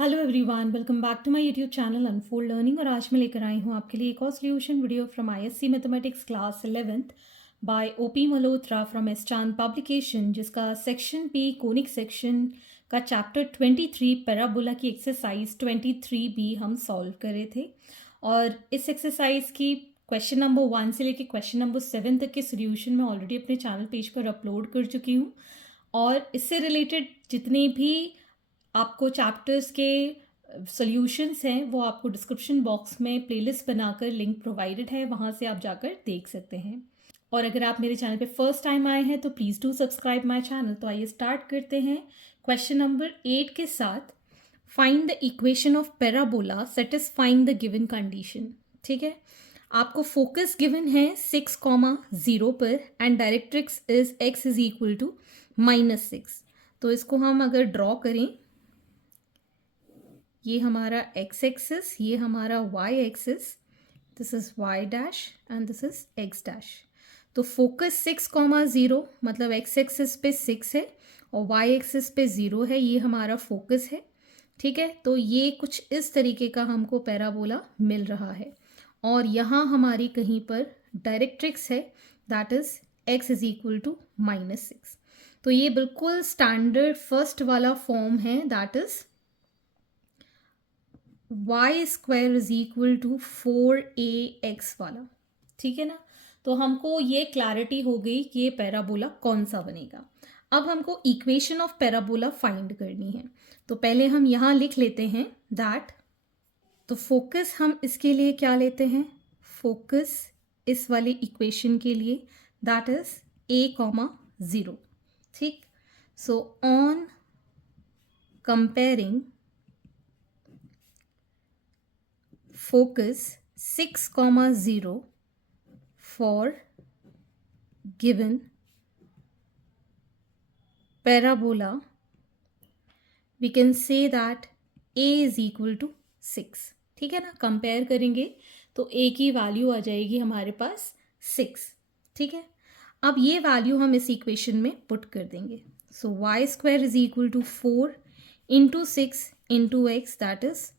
Hello everyone, welcome back to my YouTube channel unfold learning. और आज मैं लेकर आई हूँ आपके लिए एक और solution video from ISC mathematics class 11th by OP Malhotra from S Chand publication, जिसका सेक्शन पी कोनिक सेक्शन का चैप्टर 23 पैराबोला की एक्सरसाइज 23B हम सॉल्व कर रहे थे। और इस एक्सरसाइज की क्वेश्चन नंबर 1 से लेकर क्वेश्चन नंबर 7 तक के सोल्यूशन मैं ऑलरेडी अपने चैनल पेज पर अपलोड कर चुकी हूँ। और इससे रिलेटेड जितने भी आपको चैप्टर्स के सॉल्यूशंस हैं वो आपको डिस्क्रिप्शन बॉक्स में प्लेलिस्ट बनाकर लिंक प्रोवाइडेड है, वहाँ से आप जाकर देख सकते हैं। और अगर आप मेरे चैनल पे फर्स्ट टाइम आए हैं तो please do subscribe my channel. तो आइए स्टार्ट करते हैं क्वेश्चन नंबर 8 के साथ। Find the equation of parabola satisfying the given condition. ठीक है, आपको फोकस गिवन है 6,0 पर and directrix is x is equal to -6। तो इसको हम अगर ड्रॉ करें, ये हमारा x एक्सिस, ये हमारा y axis, this is y dash and this is x dash. तो फोकस 6,0 मतलब x एक्सिस पे 6 है और y एक्सिस पे 0 है, ये हमारा फोकस है। ठीक है, तो ये कुछ इस तरीके का हमको पैराबोला मिल रहा है और यहाँ हमारी कहीं पर डायरेक्ट्रिक्स है, that is x is equal to -6। तो ये बिल्कुल स्टैंडर्ड फर्स्ट वाला फॉर्म है, that is y square is equal to 4ax वाला। ठीक है ना, तो हमको ये क्लैरिटी हो गई कि ये पैराबोला कौन सा बनेगा। अब हमको इक्वेशन ऑफ पैराबोला फाइंड करनी है। तो पहले हम यहाँ लिख लेते हैं दैट, तो फोकस हम इसके लिए क्या लेते हैं, फोकस इस वाले इक्वेशन के लिए दैट इज a,0। ठीक, so on comparing focus 6,0 for given parabola, we can say that a is equal to 6। ठीक है ना, कंपेयर करेंगे तो a की वैल्यू आ जाएगी हमारे पास 6। ठीक है, अब ये वैल्यू हम इस इक्वेशन में पुट कर देंगे। So y square is equal to 4 into 6 into x, that is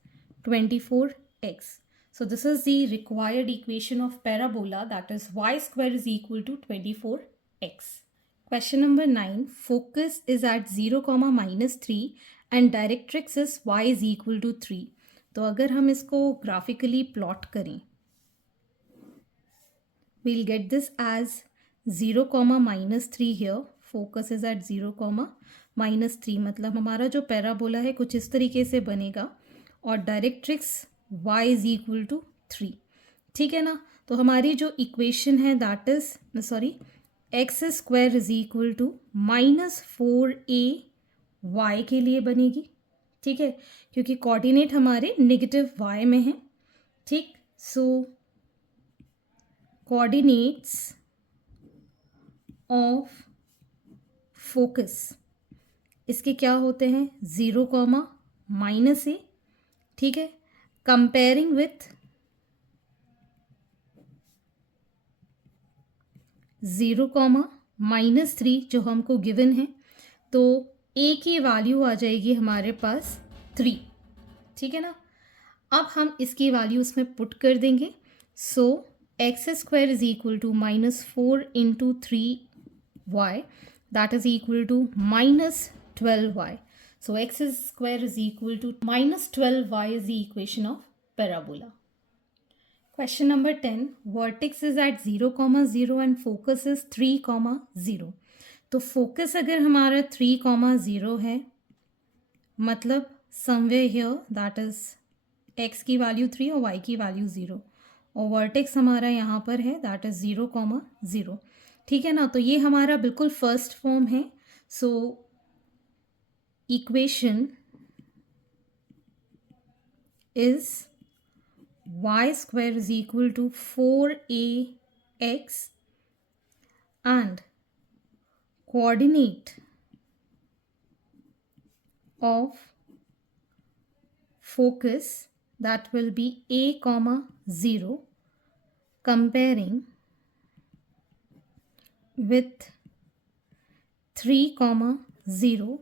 24x। So this is the required equation of parabola, that is y square is equal to 24x. Question number 9. Focus is at 0, -3 and directrix is y is equal to 3. तो अगर हम इसको graphically plot करें, we'll get this as 0, -3 here. Focus is at 0, -3 मतलब हमारा जो parabola है कुछ इस तरीके से बनेगा और directrix y is equal to 3। ठीक है ना, तो हमारी जो इक्वेशन है that is x square is equal to -4a के लिए बनेगी। ठीक है, क्योंकि कोऑर्डिनेट हमारे नेगेटिव y में है। ठीक, सो कोऑर्डिनेट्स ऑफ फोकस इसके क्या होते हैं, 0, -a। ठीक है, कंपेयरिंग विथ 0, -3 जो हमको गिवन है, तो a की वैल्यू आ जाएगी हमारे पास 3। ठीक है ना, अब हम इसकी वैल्यू उसमें पुट कर देंगे। So x square is equal to -4 into 3y, that is equal to -12y। So x square is equal to -12y is the equation of parabola. Question number 10. Vertex is at 0, 0 and focus is 3, 0. तो focus अगर हमारा 3, 0 है, मतलब somewhere here that is x की value 3 और y की value 0, और vertex हमारा यहाँ पर है दैट इज 0, 0। ठीक है ना, तो ये हमारा बिल्कुल फर्स्ट फॉर्म है। सो equation is y square is equal to 4ax and coordinate of focus that will be a, 0 comparing with 3, 0,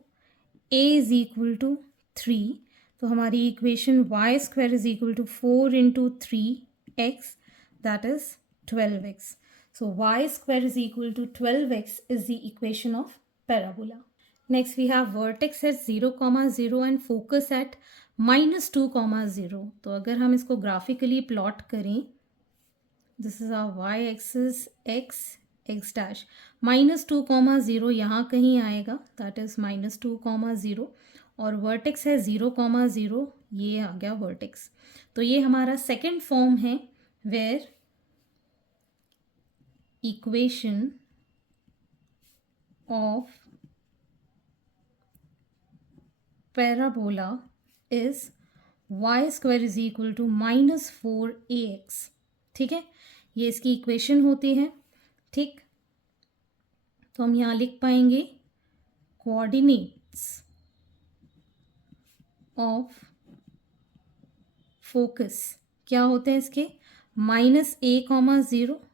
a is equal to 3 तो हमारी equation y square is equal to 4 into 3x, that is 12x. So y square is equal to 12x is the equation of parabola. Next we have vertex at 0, 0 and focus at -2, 0. तो अगर हम इसको graphically plot करें, this is our y axis x, x dash, -2, 0 यहाँ कहीं आएगा, that is -2, 0 और vertex है 0, 0, ये आ गया वर्टेक्स. तो ये हमारा सेकेंड फॉर्म है where equation of parabola is y square is equal to -4ax. ठीक है, ये इसकी इक्वेशन होती है. ठीक, तो हम यहाँ लिख पाएंगे कोऑर्डिनेट्स ऑफ फोकस क्या होते हैं इसके, -a, 0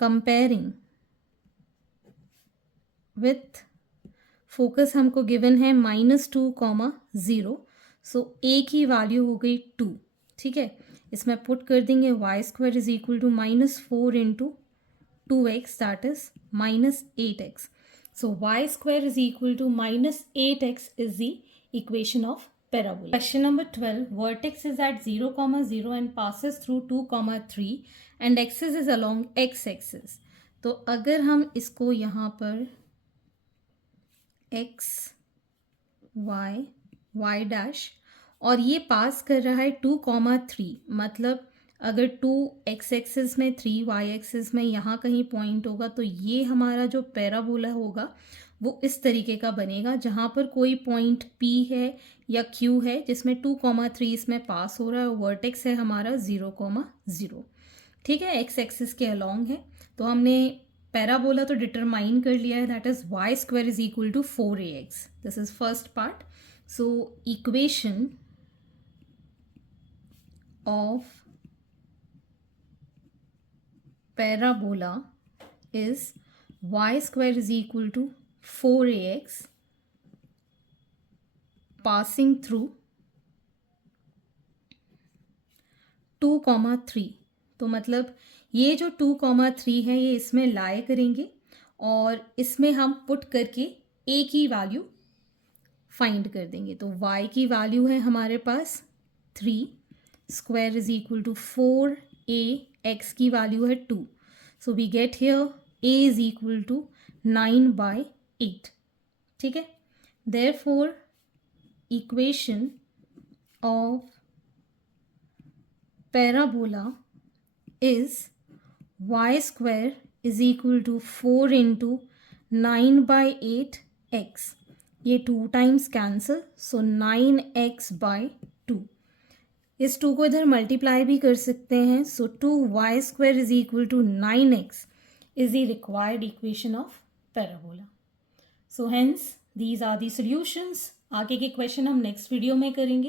कंपेयरिंग विथ फोकस हमको गिवन है -2, 0. सो ए की वैल्यू हो गई 2. ठीक है, इसमें पुट कर देंगे y square is equal to -4 into 2x, that is -8x. So y square is equal to -8x is the equation of parabola. Question number 12. Vertex is at 0, 0 and passes through 2, 3 and axis is along x axis. तो अगर हम इसको यहाँ पर x, y dash और ये पास कर रहा है 2, 3, मतलब अगर 2 x एक्सिस में 3 y एक्सिस में यहाँ कहीं पॉइंट होगा तो ये हमारा जो पैराबोला होगा वो इस तरीके का बनेगा, जहाँ पर कोई पॉइंट P है या Q है जिसमें 2, 3 इसमें पास हो रहा है और वर्टेक्स है हमारा 0, 0. ठीक है, एक्स एक्सिस के अलॉन्ग है. तो हमने पैराबोला तो डिटरमाइन कर लिया है, that is y square is equal to 4ax. This is first part. So equation of parabola is y square is equal to 4ax passing through 2, 3. तो मतलब ये जो 2, 3 है ये इसमें लाए करेंगे और इसमें हम पुट करके a की वैल्यू फाइंड कर देंगे. तो y की वैल्यू है हमारे पास 3, square is equal to 4a, x की वैल्यू है 2. So we get here a is equal to 9/8. ठीक है, therefore equation of parabola is y square is equal to 4 into 9/8x. ये 2 टाइम्स कैंसिल, सो 9x/2. इस 2 को इधर मल्टीप्लाई भी कर सकते हैं. सो 2y square is equal to 9x is the required equation of parabola. So hence these are the solutions. आगे के क्वेश्चन हम नेक्स्ट वीडियो में करेंगे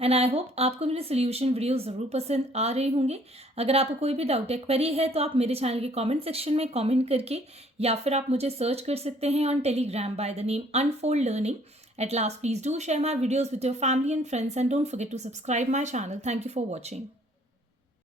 एंड आई होप आपको मेरे सोल्यूशन वीडियो ज़रूर पसंद आ रहे होंगे. अगर आपको कोई भी डाउट या क्वेरी है तो आप मेरे चैनल के कमेंट सेक्शन में कमेंट करके या फिर आप मुझे सर्च कर सकते हैं on Telegram by the name unfold learning. At last please do share my videos with your family and friends and don't forget to subscribe my channel. Thank you for watching.